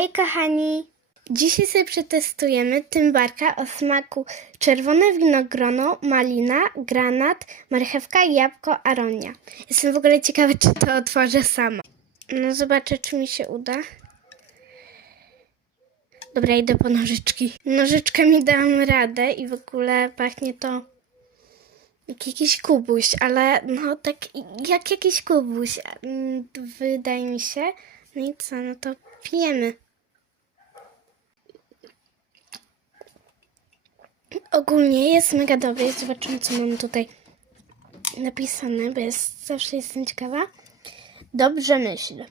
Hej kochani! Dzisiaj sobie przetestujemy tymbarka o smaku czerwone winogrono, malina, granat, marchewka, jabłko, aronia. Jestem w ogóle ciekawa, czy to otworzę sama. No zobaczę, czy mi się uda. Dobra, idę po nożyczki. Nożyczkami dałam radę i w ogóle pachnie to jak jakiś kubuś, ale no tak jak jakiś kubuś, mm, wydaje mi się. No i co, no to pijemy. Ogólnie jest mega dobry. Zobaczymy, co mam tutaj napisane, bo jest, zawsze jestem ciekawa. Dobrze myśl.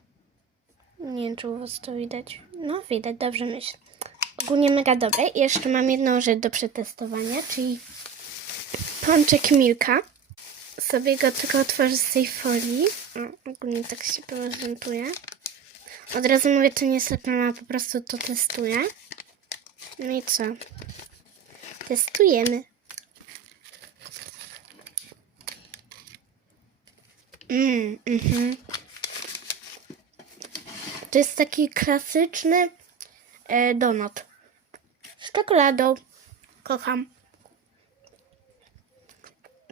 Nie wiem, czy u was to widać. No, widać, dobrze myśl. Ogólnie mega dobre. I jeszcze mam jedną rzecz do przetestowania, czyli pączek Milka. Sobie go tylko otworzę z tej folii. O, ogólnie tak się prezentuje. Od razu mówię, to nie jest reklama, po prostu to testuję. No i co? Testujemy. Mm, mhm. To jest taki klasyczny e, donut. Z czekoladą. Kocham.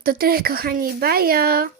To tyle, kochani. Bajo!